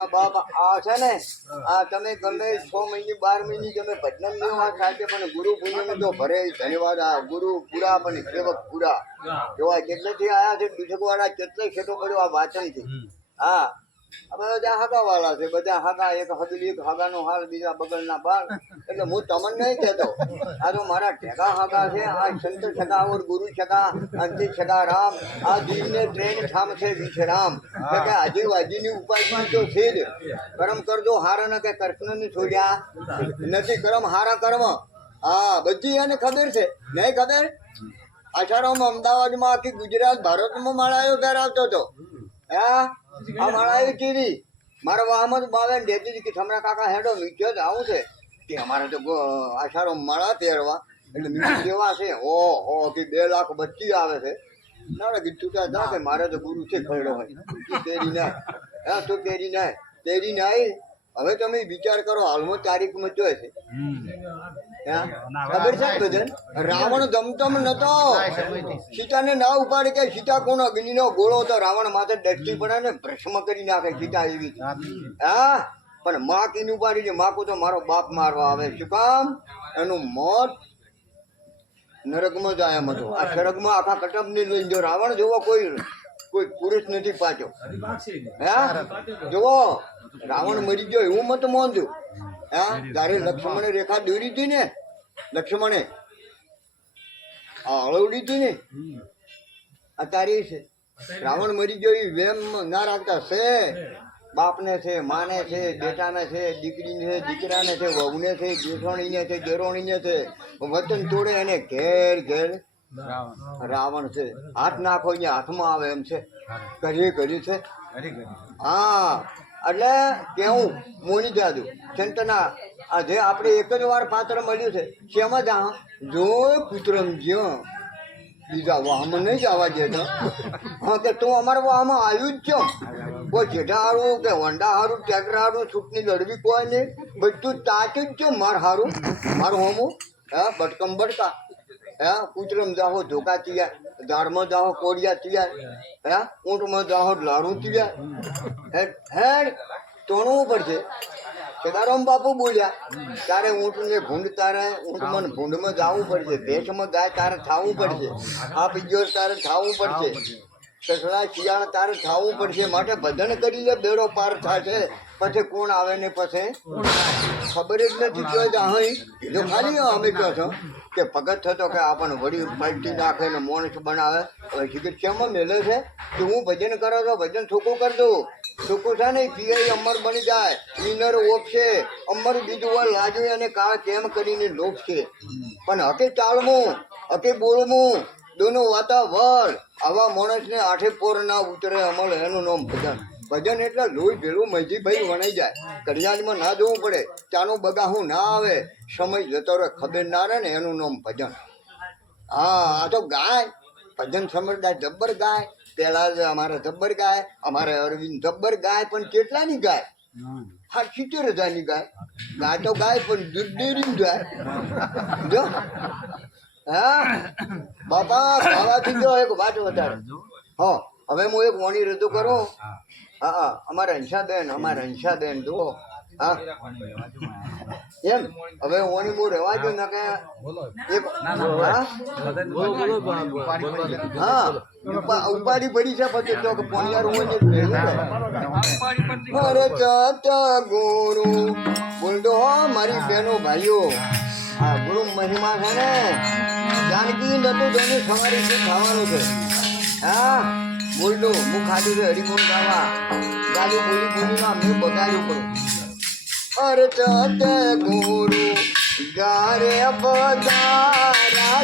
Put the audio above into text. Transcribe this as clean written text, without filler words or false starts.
બાપ આ છે ને આ તમે ગમે 6 મહિને 12 મહિને તમે ભજન લેવા સાથે પણ ગુરુ પૂજન તો ભરે ધન્યવાદ આ ગુરુ પૂરા પણ સેવક પૂરા જોવા કેટલેથી આયા છે બીજકવાળા કેટલે ખેતો પડ્યો આ વાચન થી હા આ બધા હાગા વાળા છે બધા હાગા એક હગલી એક હાગાનો હાલ બીજા બગલના બાળ એટલે હું તમને નહીં કહેતો આ તો મારા ઢેગા હાગા છે આ સંત સગા ઓર ગુરુ સગા અંતિમ સગા રામ આ દીનને ટ્રેન ઠામ છે વિશ્રામ કે આજુબાજુની ઉપાય તો છે જ કર્મ કરજો હારા ન કે કૃષ્ણને છોડ્યા નથી કર્મ હારા કર્મ હા બધી એને ખબર છે નહીં ખબર આષાઢમાં અમદાવાદમાં આખી ગુજરાત ભારતમાં માળાયો ઘર આવતો હતો હા આ માળાયો ચીરી મારા વાહમદ બાવે દેતી હતી કે છમરા કાકા હેડો મીઠો જ આવું છે કે અમારે તો આષાઢો માળા પહેરવા એટલે મીઠી જેવા છે હો કે 2 લાખ બચ્ચી આવે છે ના કીધું કે જા કે મારે તો ગુરુ છે ખરડો હોય તું તેરી ના હા તું તેરી ના તેરી ના હવે તમે વિચાર કરો હાલમાં તારીખમાં જો છે ખબર છે ભજન રાવણ ગમતમ નતો સીતાને ના ઉપાડે કે સીતા કોણ અગ્નિનો ગોળો તો રાવણ માથે ડટકી પડે ને ભસ્મ કરી નાખે સીતા એવી હા પણ માં કીને ઉપાડી છે માકો તો મારો બાપ મારવા આવે શું કામ એનું મોત નરકમાં જાય એમ હતો આ સ્વર્ગમાં આખા કટબ ની લઈને જો રાવણ જોવો કોઈ પુરુષ નથી પાછો હા જોવો રાવણ મરી ગયો એવું મત માનજો હા તારે લક્ષ્મણે રેખા દોરી હતી ને લક્ષ્મણે હળવડી હતી ને આ તારી છે રાવણ મરી ગયો એ વેમ ના રાખતા છે બાપને છે માને છે બેટાને છે દીકરીને છે દીકરાને છે વહુને છે જેઠાણીને છે જેરોણીને છે વચન તોડે એને ઘેર ઘેર રાવણ છે હાથ નાખો અહીંયા હાથમાં આવે એમ છે કરી છે હા એટલે કેવું મોની જાદુ સંતના આ જે આપણે એક જ વાર પાત્ર મળ્યું છે શેમાં જા જો પુત્રમ જ્યાં બીજા વાહમાં નહીં જવા દેતા હા કે તું અમારા વાહમાં આવ્યું જ છો કોઈ જેઠા હારું કે વંડા હારું ટ્રેક્ટર હારું છૂટની લડવી કોઈ નહીં બધું તાચું જ છો માર હારું મારું હોમું હા બટકમ બટકા હા પુત્રમ જાહો ધોકા તિયા ઝાડમાં જાહો કોડિયા તિયા હા ઊંટમાં જાહો લાડું તિયા હેડ તોણવું પડશે સદારામ બાપુ બોલ્યા તારે ઊંટને ભૂંડ તારે ઊંટમાં ભૂંડમાં જવું પડશે ભેંસમાં ગાય તારે થાવું પડશે આ પીજો તારે થાવું પડશે સસલા શિયાળ તારે થાવું પડશે માટે ભજન કરી લે બેડો પાર થશે પછી કોણ આવે ને પછી ખબર જ નથી જો અહીં જો ખાલી અમે કહો છો કે ભગત થતો કે આપણને વળી પલટી નાખે ને માણસ બનાવે હવે ચિકિત્સામાં મેલે છે કે હું ભજન કરો તો ભજન છોકું કરજો છોકું છે ને પીઆઈ અમર બની જાય ઇનર ઓપશે અમર બીજું હોય લાજુ અને કાળ કેમ કરીને લોપશે પણ હકે ચાલવું હકે બોલવું દોનો વાતાવરણ આવા માણસને આઠે પોર ના ઉતરે અમલ એનું નામ ભજન ભજન એટલે લોહી ભેળું મહીજીભાઈ વણાઈ જાય કડિયાજમાં ના જવું પડે ચાનું બગાહું ના આવે સમય જતો રહે ખબર ના રહે ને એનું નામ ભજન હા આ તો ગાય ભજન સમરદાર જબ્બર ગાય પેલા અમારે જબ્બર ગાય અમારે અરવિંદ જબ્બર ગાય પણ કેટલાની ગાય હા 70,000 ની ગાય તો ગાય પણ દૂધ ડેરી ગાય જો હા બાપા ખાવાથી જો એક વાત વધારે હા હવે હું એક વાણી રજૂ કરું હા અમારા હંસાબેન જુઓ હા એમ હવે વાણી હું રહેવા જો ના કે હા ઉપાડી પડી છે પછી તો પોણિયાર અરે ચાચા ગુરુ બોલતો હો મારી બહેનો ભાઈઓ આ ગુરુ મહિમા છે ને જાનકી નતું જઈને સવારે ખાવાનું છે હા બોલતું હું ખાધું છે હરિમોન ગાવા ગાડી બોલીમાં મેં બગાડ્યું કરું અરે ચત ગુરુ ગારે બગારા